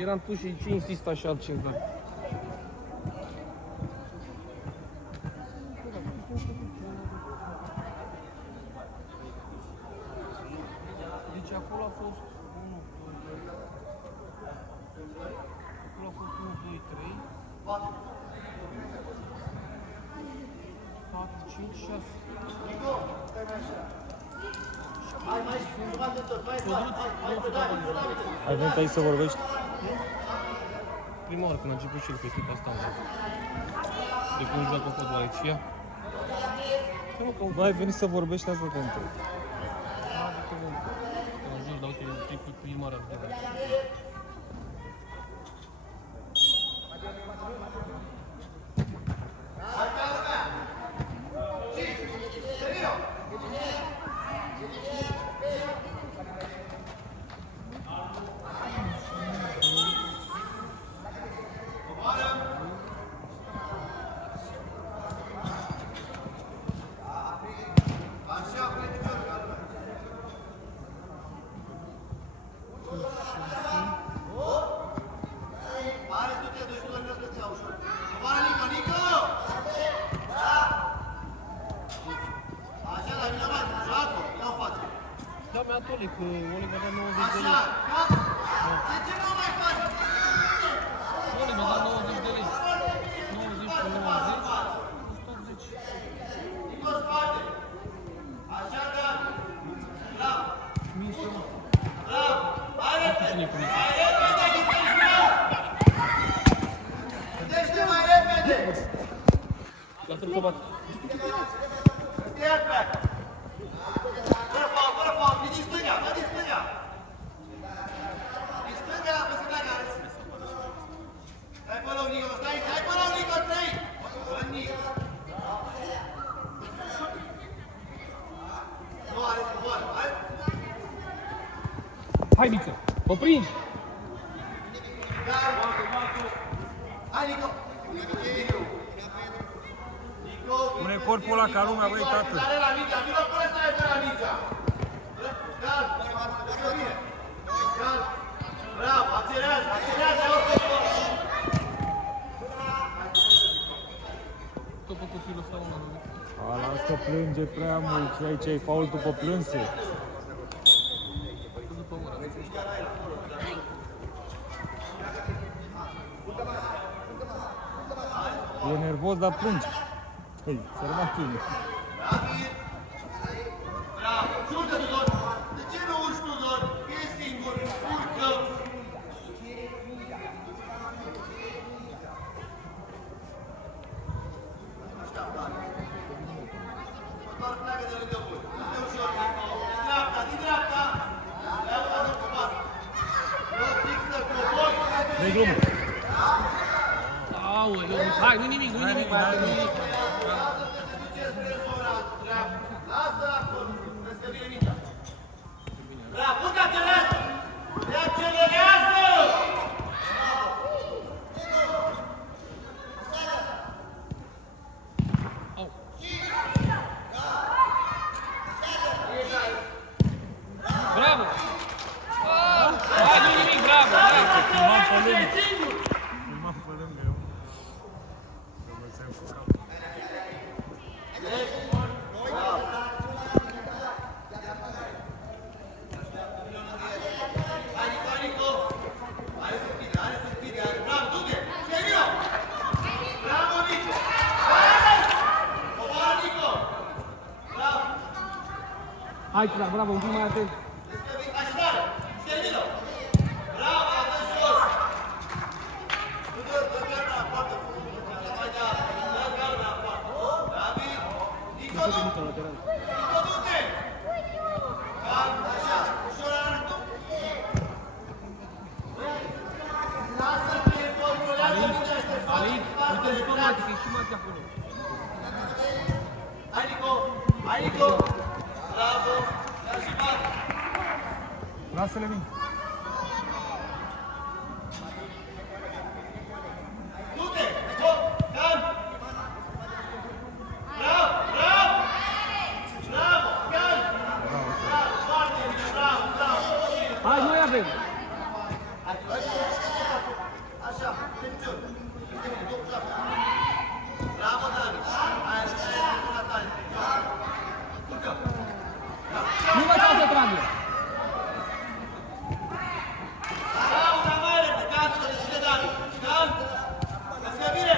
Eram tu și ce insist așa altceva? Deci acolo a fost 1, 2, 3. Acolo a fost 1, 2, 3. 4, 5, 6. Ai venit aici să vorbești? Prima oară când a început și el cu echipa asta, de când joacă fotbal aici, ia? Nu ai venit să vorbești, asta te întreb. Adică, în jur, dar uite, e filmarea de aici. Da, mi-a Tolic, Oleg a dat 90 de lei. De ce nu mai faci? Oleg a dat 90 de lei. 90 cu 90, 180. Nico, spate! Așa, da! Bravo! Mișo. Bravo! Hai repede! Mai repede, gândește mai repede! Lasă-l să bată. Stai pe aia! Din stânga, da din stânga! Din stânga, pe să meargă ales! Stai pe loc, Nico, stai pe loc, Nico, stai! Bă, Nico! Nu, ales, nu, ales! Hai, Nico, o prinzi! Hai, Nico! Pune corpul ăla ca lumea, băi, tată! Are la mingea, vino până să ai pe la mingea! Calm, bine! Calm! Bravo, accelerează, accelerează! Tot pe copilul ăsta, mă. Las că plânge prea mult și aici ai fault după plânse. După ora. E nervos, dar plânge. Ei, sărmachine. David! Bravo! Șurcă, Tudor! De ce nu urci, Tudor? E singur! Urcă! Așteaptă! Doar pleacă de lângă voi. De ușor, Nico! Din dreapta! Din dreapta! Dreapta, nu cu pas! Nu fixă cobori! Dă-i drumul. Aoleu, hai, nu nimic, nu nimic, nu nimic. Lasă acolo! Vezi că vine mingea! Bravo! Uite, accelerează! Te accelerează! Au. Bravo! Hai, nu nimic, bravo! Filmam pe lângă. Filmam pe lângă eu. Rămăsem cu cap. Hai, Nico! Hai să fide, hai să fide! Bravo, du-te! Șerino! Bravo, Nico! Hai! Coboară, Nico! Bravo! Hai, Ciulan, bravo, un pic mai atent. Așteptare! Șerino! Bravo, dă jos! Dă calma la poartă! Dă calma la poartă! David! Nico, du-te! Nico, du-te! Calm, așa! Ușor arătul! Lasă-l pe el, controlează mingea și te faci! Alin, uite și pe Mati, că e și Mati acolo. Hai, Nico! Hai, Nico! Bravo! Dar și Mati! Lasă-le vin. Du-te! Stop! Calm! Bravo! Bravo! Bravo! Calm! Bravo! Foarte bine! Bravo! Bravo! Hai, noi avem. Așa! Pe picior! Bravo, David! Hai, una tare! Urcă! Nu lăsa să tragă. Bravo, dar mai repede! Calm! Să deschide David! Calm! Vezi că vine!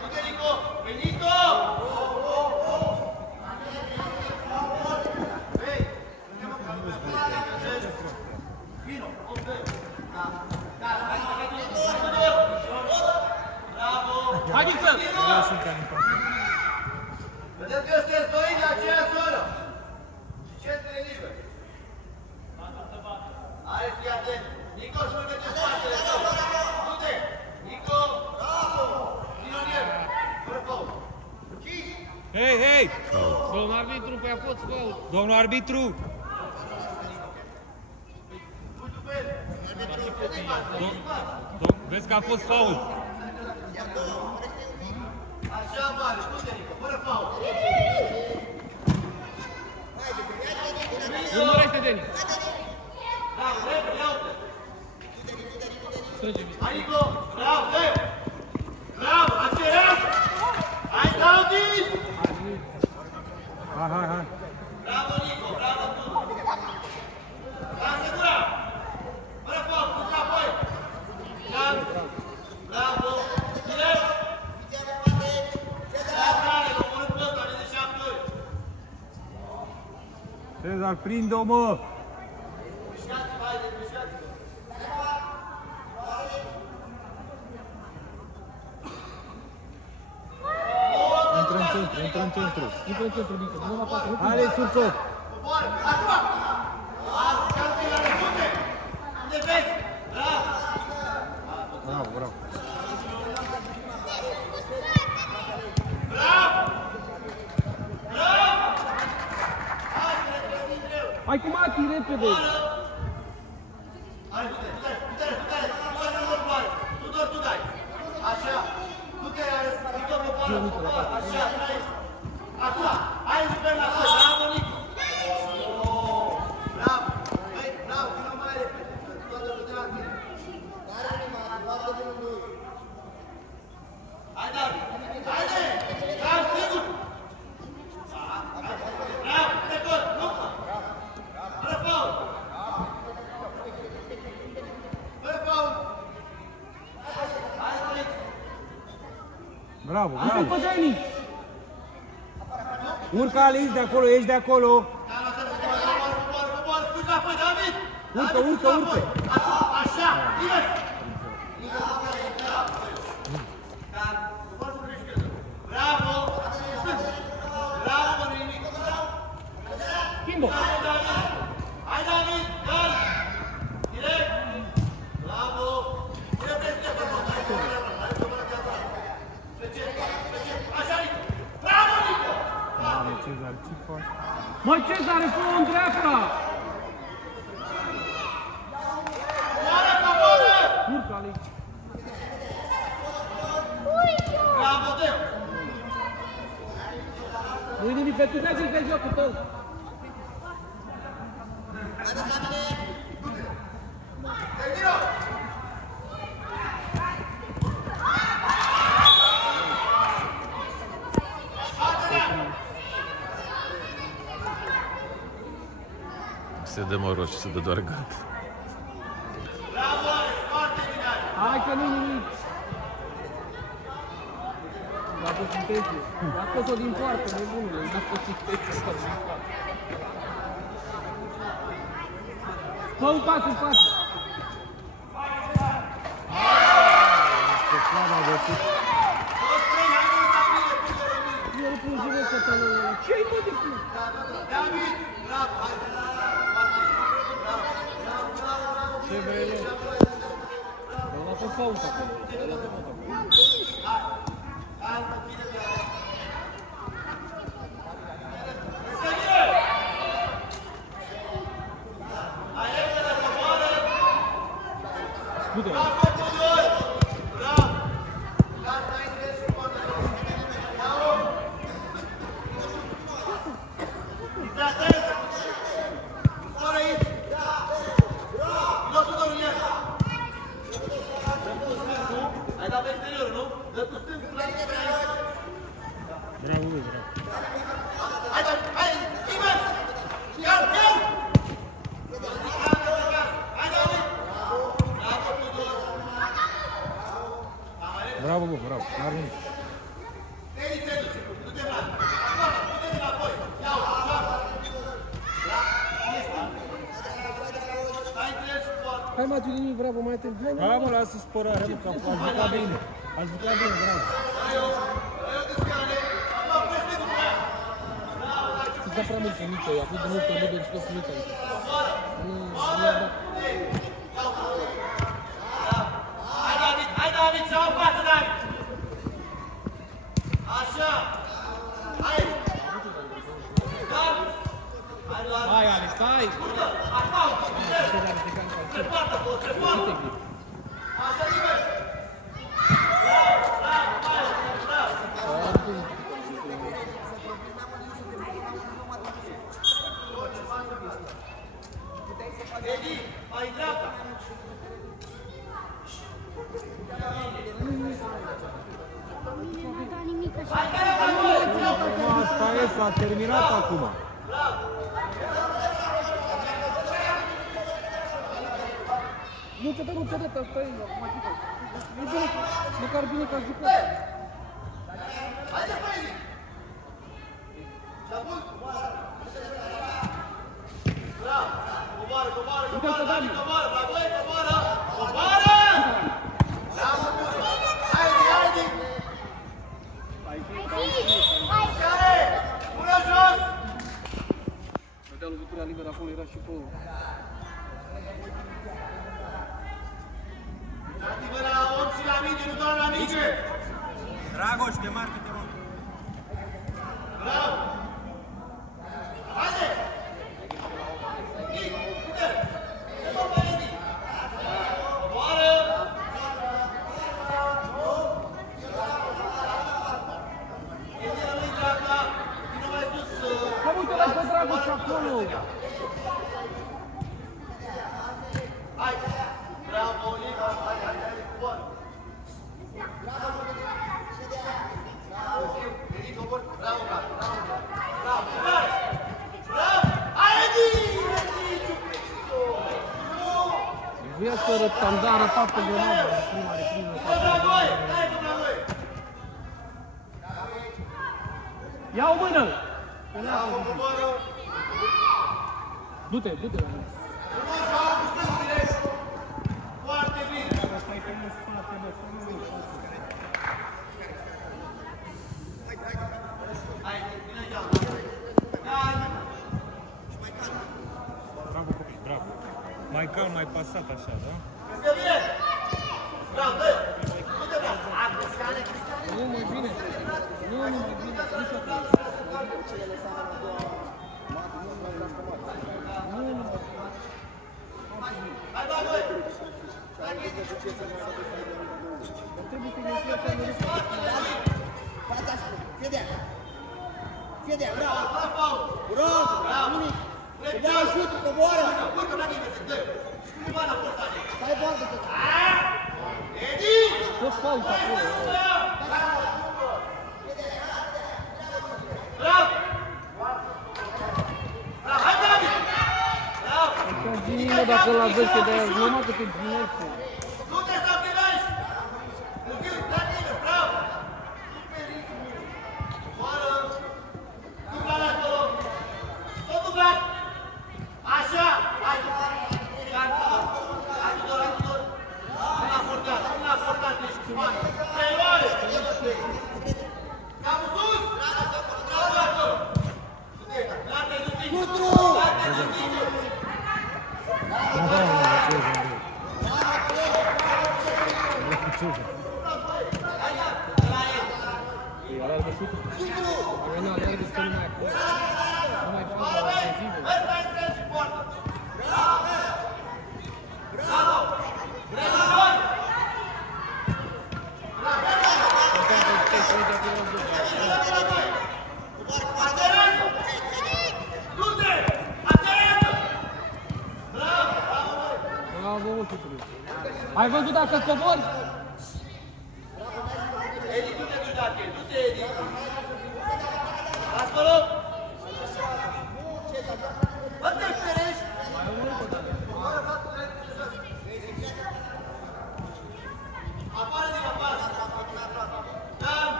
Du-te, Nico! Benito! Hei! Vino! Bravo! Hai, Viță! Eu sunt ca în față. Vedeți că sunteți doi de aceeași zonă! Și centrele liber! Are, fii atent! Nico, să nu merge spatele tău! Du-te! Nico! Vino în el! Fără faul! Hei, hei! Domnul arbitru, pe a fost faul. Domnul arbitru! Du-te pe el! Vezi că a fost faul. Așa, mare! Du-te, Nico! Fără faul! Urmărește, Deni. Bravo, repede, ia-o-te! Strânge, Viță. Hai, Nico! Bravo, dă! Bravo, accelerează! Hai, David! Hai, hai, hai. Bravo, Nico! Bravo, tu! Lasă gura! Fără faul, du-te apoi! Calm! Bravo! Direct! Ia tare, omorât pe ăsta, de 7 ori! Cezar, prinde-o, mă! Mișcați-vă, haide, mișcați-vă! Intră în centru, intră în centru. Intră în centru, Viță. Nu la patru. Hai, surcă! Coboară! Acum! Calculă la răzute! Unde vezi? Bravo! Bravo, bravo. Bravo! Bravo! Hai, să ne trezim greu! Hai cu Mati, repede. Hai, du-te, du-te, Tudor, nu coboară! Tudor, tu dai! Așa! Du-te, ridică coboară, așa, hai! Acum! Hai, super la voi! Bravo, Nico! Bravo! Băi, bravo, vină mai repede! Toată puterea în tine! Hai, David! Haide! Calm, sigur! Bravo, trecut! Nu! Fără faul! Bravo, Am bravo. făcut Dani! Urcă, Alex, de acolo, ești de acolo. Coboară, fugi înapoi, David! Urcă, urcă, urcă. Așa, invers! Bravo! Bravo, nimic! Schimbă! Hai, David! Gal! Direct! Bravo! Așa, Nico! Bravo, Nico! Mamă, Cezar, ce faci? Măi, Cezare, fă-o în dreapta! Urcă, Alex! Bravo, Teo! Nu-i nimic, că tu mergi pe jocul tău! Se dă moroci, se dă doar gât. Bravo, Alex! Foarte bine! Hai că nu-i nimic! Dacă sunteți, dacă s-o din poartă, nebunule, dacă sunteți s-o din poartă. Fă un pas, un pas! Este slava de tip. Eu îl pun jurul că tălău. Ce-i mă de plin? David! Bravo! Hai! Ce vrei, mă? Ăla pe fault acolo. Ăla pe fault acolo. Du-te-mă! Ai dat pe exterior, nu? Dă cu stângul la exterior. Bravo, lui, bravo. Hai, hai, invers! Iar, iar! Hai, David! Bravo, Tudor! Bravo, bă, bravo. N-are nimic. Teni, te duci. Du-te mâna. Du-te înapoi. Ia-o, bravo! Hai, treci, poate. Hai, Matiu, nimic, bravo, mai atent. Bravo, lasă spărare, mă, că ați jucat bine. Ați jucat bine, bravo. S-a prea mult în mică, a fost de mult, de tot mică. Hai, David, să-o față, David! Așa! Hai! David! Hai, Alex, hai! Așa, se poartă, se poartă! Așa, invers! Edi, mai dreapta! Asta e, s-a terminat acum. Nu ți-a dat, nu ți-a dat, asta e, Matica. E bine, măcar bine că a jucat. Haide, Freddy! Și-a bun! Bravo! Coboară, coboară, coboară, David, coboară! Bravo, coboară! Coboară! Bravo, haide, haide! Care? Pune jos! Dădea lovitura liberă acolo, era și pe... Dați-vă la om și la minge, nu doar la minge! Dragoș, demarcă-te, mă. Bravo! Haide! Coboară! Edi, rămâi dreapta! Vino mai sus! Că uite-l pe Dragoș acolo! Hai! Bravo, Edi! Hai, hai, hai! Coboară! Edi, cobor! Bravo, bravo! Bravo! Bravo! Bravo! Hai, Edi! Edi, ciupițo! Via să am dat arătat pe Leonardo, prima repriză. Dă la voi! Hai, dă la voi! Ia o mână! Bravo, coboră! Du-te, du-te la mine. Frumos, joacă cu stângul direct! Foarte bine! Stai pe în spate, bă, să nu uiți. Hai, vine geam! Hai! Bravo, copii, bravo. Mai calm, mai pasat așa, da? Este bine! Bravo, dă! Du-te, bravo! Hai, Cristiane, Cristiane! Nu, mai bine. Nu, mai bine. Niciodată. Hai, bă, băi! Trebuie să găsim așa de Fața așa, fie de bravo! Bravo! Bravo! Nimic! Să dea ajută, coboară! Urcă la mine, se dă! Nu va la forțare! Stai boardă tot! Edi! Toți fault acolo. Bravo! Bravo! Hai, David! Bravo! Ca ginile dacă la veche de aia, numai că te ginește. Nu te să primești! Nu fiu, da tine, bravo! Super ritm! Coboară! Dublat acolo! Tot dublat! Așa! Hai! Ajutor, ajutor! Nu a portat, deci cu mani! Preluare! Capul sus! Bravo acolo! Late, du-te! Cutru! Late, du-te! E alergă șutul. Arena alergă să nu mai acolo. Nu mai fac la ofensivă. Ăsta e întreg și poartă! Bravo! Bravo! Aterează! Du-te! Aterează! Bravo! Bravo, băi! Bravo, șutului. Ai văzut dacă cobori? Edi, du-te, du-te, du-te, Edi! Acolo! Bă, te ferești! Apare din afară! Dan!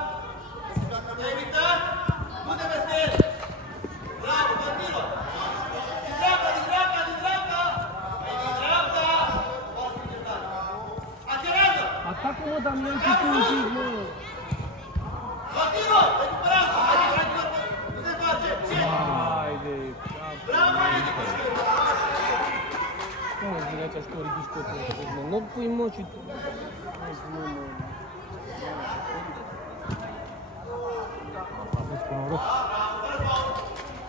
Te-ai evitat? Du-te peste el! Bravo, continuă! Din dreapta, din dreapta, din dreapta! Din dreapta! Poate fi dreptat! Acerează! Atacă, mă, Damian, cu tu un pic, mă. Continuă! Recuperează! Hai, nu se face! Ce? Haide. Bravo, Edi! Cum îți vine această ori ridici tot? Nu pui, mă, și tu. A fost cu noroc.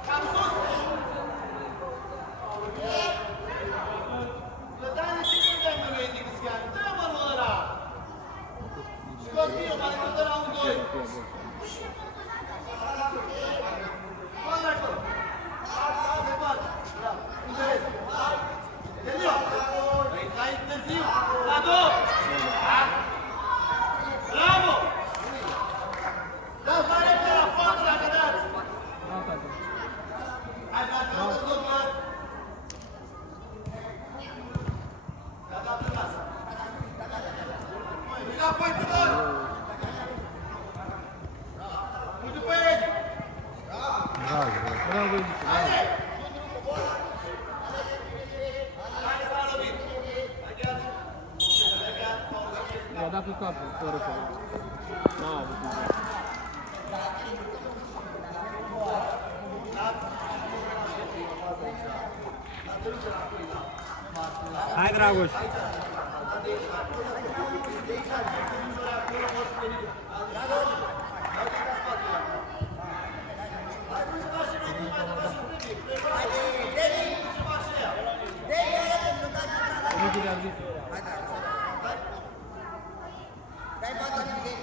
Cam sus! Lădane, ce nu dai mă lui Edi Cristian? Dă-mă lui ăla! Și continuă, mai dă la un doi! Bă-l acolo! Departe! Bravo! Unde vezi? Termină! Ai târziu! La două! Bravo! Dați mai repede la față dacă dați! Hai, dacă nu te duc, bă! Gata, plecați! Înapoi, Tudor! Uite pe Edi! Bravo, Edi. Haide! Haide să l-a lovit! Haideți! I-a dat cu capul, fără să văd. N-a avut nimic. Hai, Dragoș! Nu te arbitru. Dai fața și de...